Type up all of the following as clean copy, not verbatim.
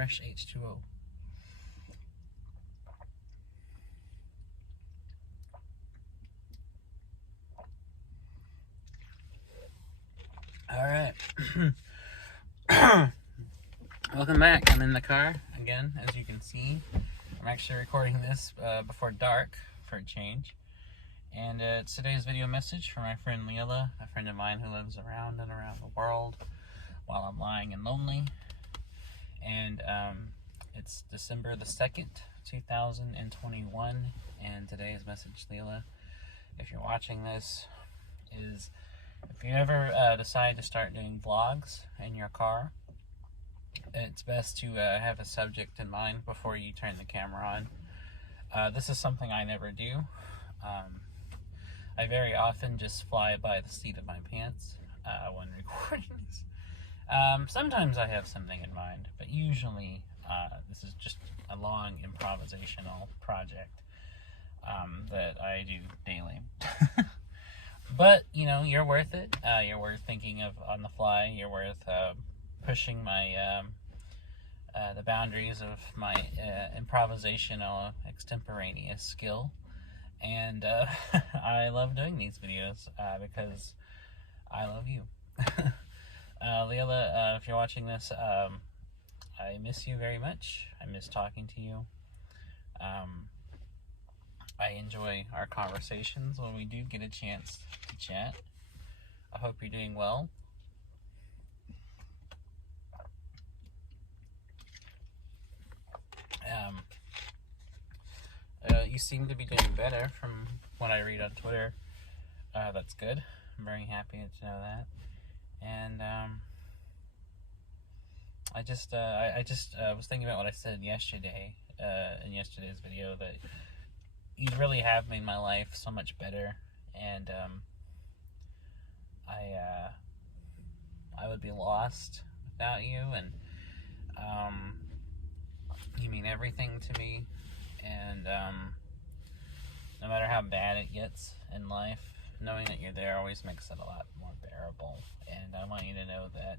fresh H2O. Alright. Welcome back. I'm in the car again, as you can see. I'm actually recording this before dark for a change. And it's today's video message for my friend Lilla, a friend of mine who lives around and around the world while I'm lying and lonely. And it's December the 2nd, 2021. And today's message, Lilla, if you're watching this, is if you ever decide to start doing vlogs in your car, it's best to have a subject in mind before you turn the camera on. This is something I never do. I very often just fly by the seat of my pants when recording this. Sometimes I have something in mind, but usually this is just a long improvisational project that I do daily. But, you know, you're worth it. You're worth thinking of on the fly. You're worth pushing my the boundaries of my improvisational extemporaneous skill. And I love doing these videos because I love you. Lilla, if you're watching this, I miss you very much. I miss talking to you. I enjoy our conversations when we do get a chance to chat. I hope you're doing well. You seem to be doing better from what I read on Twitter. That's good. I'm very happy to know that. And I just was thinking about what I said yesterday in yesterday's video, that you really have made my life so much better, and I would be lost without you, and you mean everything to me, and no matter how bad it gets in life, knowing that you're there always makes it a lot more bearable. And I want you to know that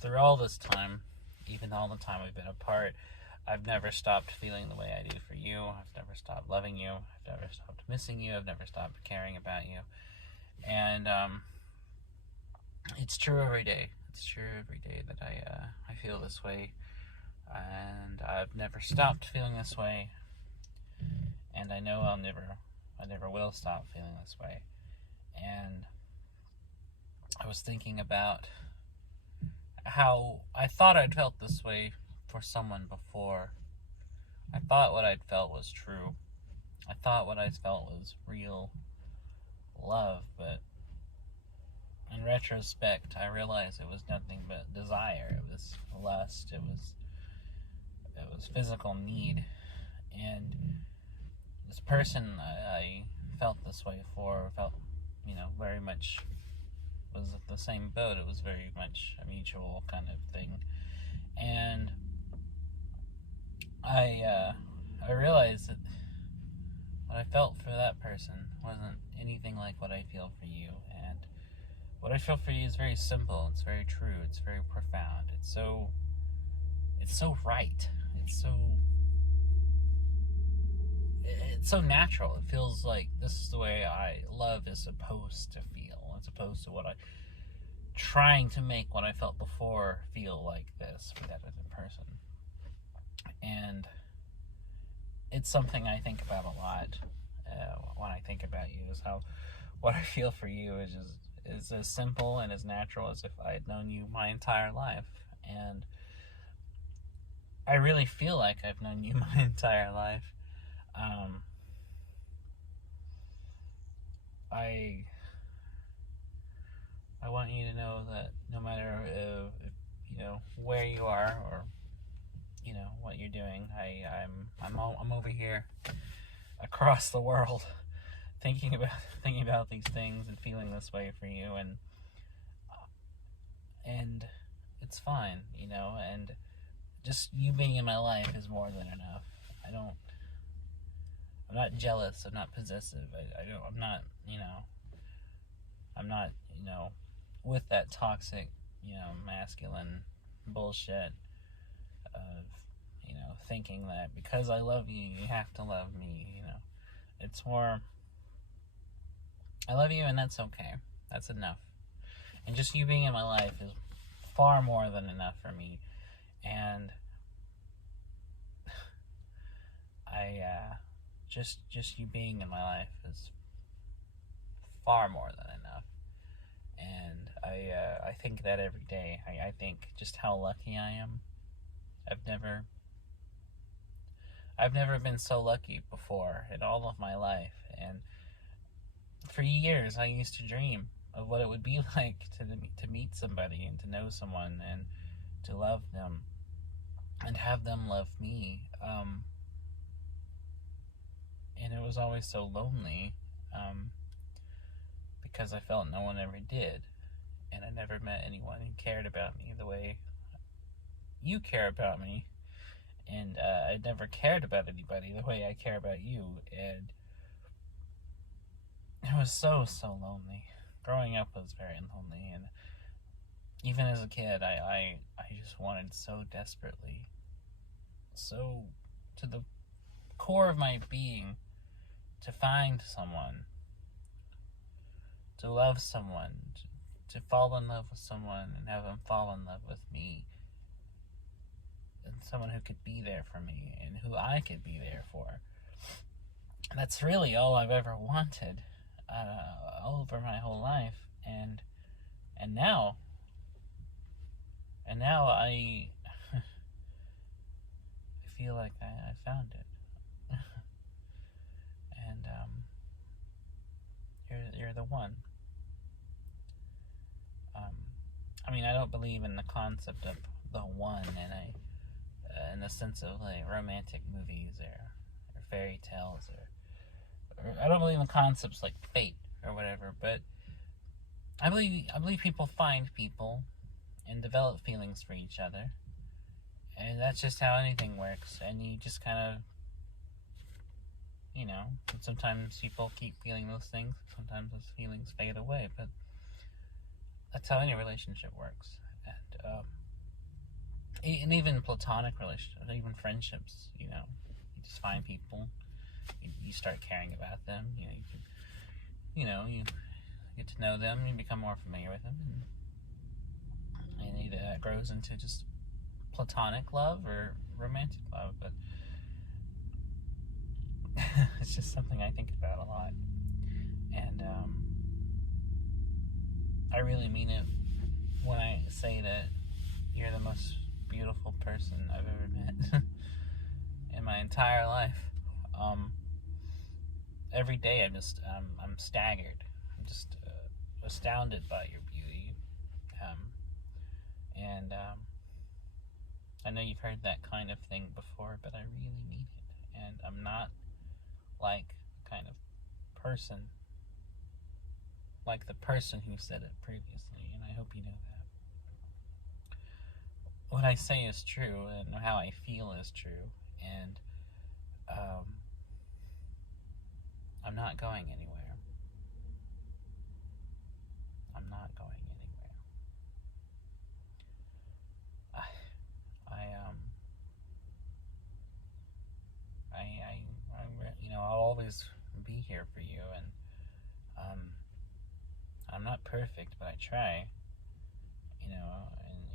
through all this time, even all the time we've been apart, I've never stopped feeling the way I do for you. I've never stopped loving you. I've never stopped missing you. I've never stopped caring about you. And it's true every day. It's true every day that I feel this way. And I've never stopped feeling this way. And I know I never will stop feeling this way. And I was thinking about how I thought I'd felt this way for someone before. I thought what I'd felt was true. I thought what I felt was real love, but in retrospect, I realized it was nothing but desire. It was lust. It was physical need. And this person I felt this way for felt, very much was at the same boat. It was very much a mutual kind of thing. And I realized that what I felt for that person wasn't anything like what I feel for you. And what I feel for you is very simple. It's very true. It's very profound. It's so right. It's so natural. It feels like this is the way love is supposed to feel, as opposed to what I trying to make what I felt before feel like this for that other person. And it's something I think about a lot when I think about you, is how what I feel for you is as simple and as natural as if I had known you my entire life. And I really feel like I've known you my entire life. I want you to know that no matter if where you are, or what you're doing, I'm over here across the world thinking about these things and feeling this way for you, and it's fine, and just you being in my life is more than enough. I'm not jealous. I'm not possessive. I'm not with that toxic, masculine bullshit. of, thinking that because I love you, you have to love me. It's more, I love you and that's okay. That's enough. And just you being in my life is far more than enough for me. And just you being in my life is far more than enough. And I think that every day. I think just how lucky I am. I've never been so lucky before in all of my life. And for years, I used to dream of what it would be like to meet somebody and to know someone and to love them and have them love me. And it was always so lonely because I felt no one ever did. And I never met anyone who cared about me the way you care about me. And I never cared about anybody the way I care about you. And it was so lonely. Growing up was very lonely. And even as a kid, I just wanted so desperately, so to the core of my being, to find someone, to love someone, to fall in love with someone and have them fall in love with me. And someone who could be there for me and who I could be there for. That's really all I've ever wanted all over my whole life. And now I feel like I found it. And you're the one. I don't believe in the concept of the one in the sense of like romantic movies or fairy tales or I don't believe in concepts like fate or whatever, but I believe people find people and develop feelings for each other, and that's just how anything works. And you just kind of, sometimes people keep feeling those things, sometimes those feelings fade away, but that's how any relationship works. And even platonic relationships, even friendships, you just find people, you start caring about them, you get to know them, you become more familiar with them, and either that grows into just platonic love or romantic love, but it's just something I think about a lot. And I really mean it when I say that you're the most beautiful person I've ever met in my entire life. Every day I'm staggered. I'm just astounded by your beauty. And I know you've heard that kind of thing before, but I really mean it. And I'm not like the kind of person, like the person who said it previously, and I hope you know that. What I say is true, and how I feel is true, and I'm not going anywhere. I'm not going anywhere. I'll always be here for you, and I'm not perfect, but I try, and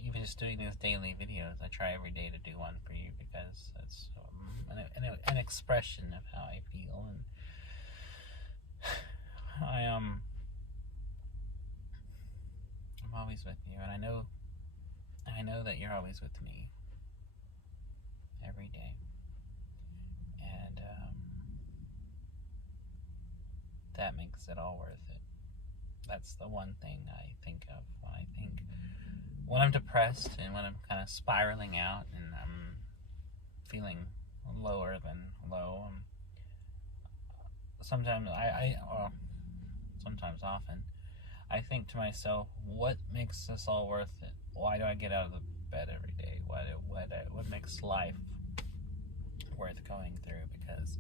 even just doing these daily videos, I try every day to do one for you, because it's an expression of how I feel, and I'm always with you, and I know that you're always with me every day. And that makes it all worth it. That's the one thing I think of when I'm depressed and when I'm kind of spiraling out and I'm feeling lower than low. Sometimes sometimes often, I think to myself, what makes this all worth it? Why do I get out of the bed every day? What makes life worth going through? Because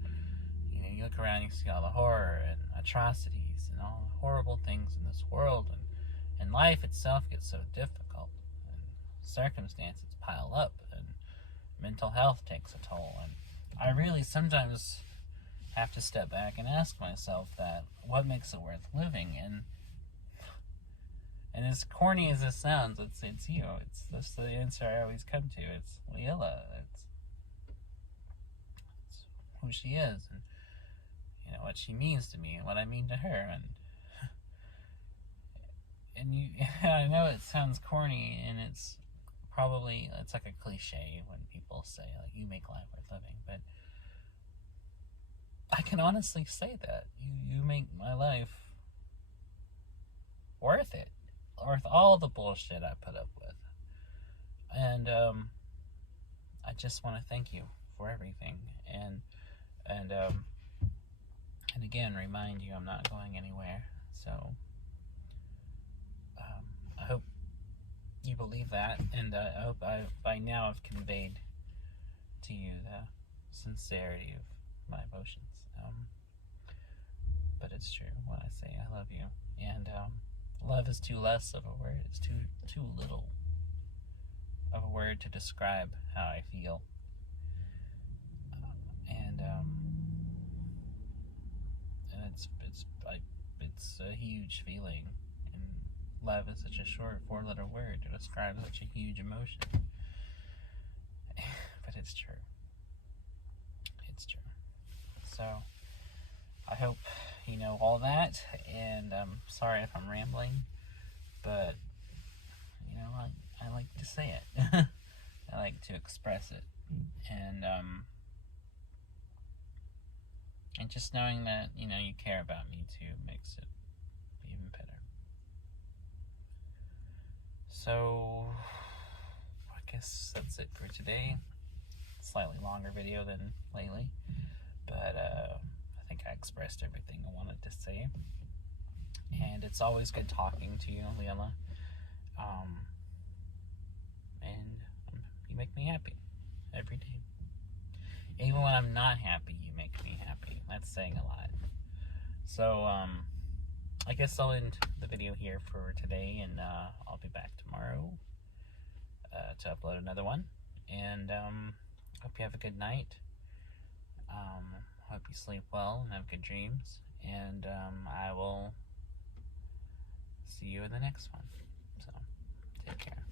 you look around, you see all the horror and atrocities and all the horrible things in this world, and life itself gets so difficult, and circumstances pile up, and mental health takes a toll. And I really sometimes have to step back and ask myself that, what makes it worth living? And as corny as this sounds, it's you. That's the answer I always come to. It's Lilla. It's who she is, and what she means to me, and what I mean to her, and you. I know it sounds corny, and it's like a cliche when people say, like, you make life worth living, but I can honestly say that you make my life worth it, worth all the bullshit I put up with. And I just want to thank you for everything, and again remind you I'm not going anywhere. So I hope you believe that, and I hope I by now have conveyed to you the sincerity of my emotions. But it's true when I say I love you, and love is too less of a word. It's too little of a word to describe how I feel, and it's a huge feeling, and love is such a short 4-letter word to describe such a huge emotion. But it's true. It's true. So I hope you know all that, and I'm sorry if I'm rambling, but I like to say it. I like to express it, and just knowing that you care about me too makes it even better. So I guess that's it for today. Slightly longer video than lately, but I think I expressed everything I wanted to say. And it's always good talking to you, Lilla. And you make me happy every day. Even when I'm not happy, you make me happy. That's saying a lot. So I guess I'll end the video here for today, and I'll be back tomorrow to upload another one. And hope you have a good night. Hope you sleep well and have good dreams. And I will see you in the next one. So take care.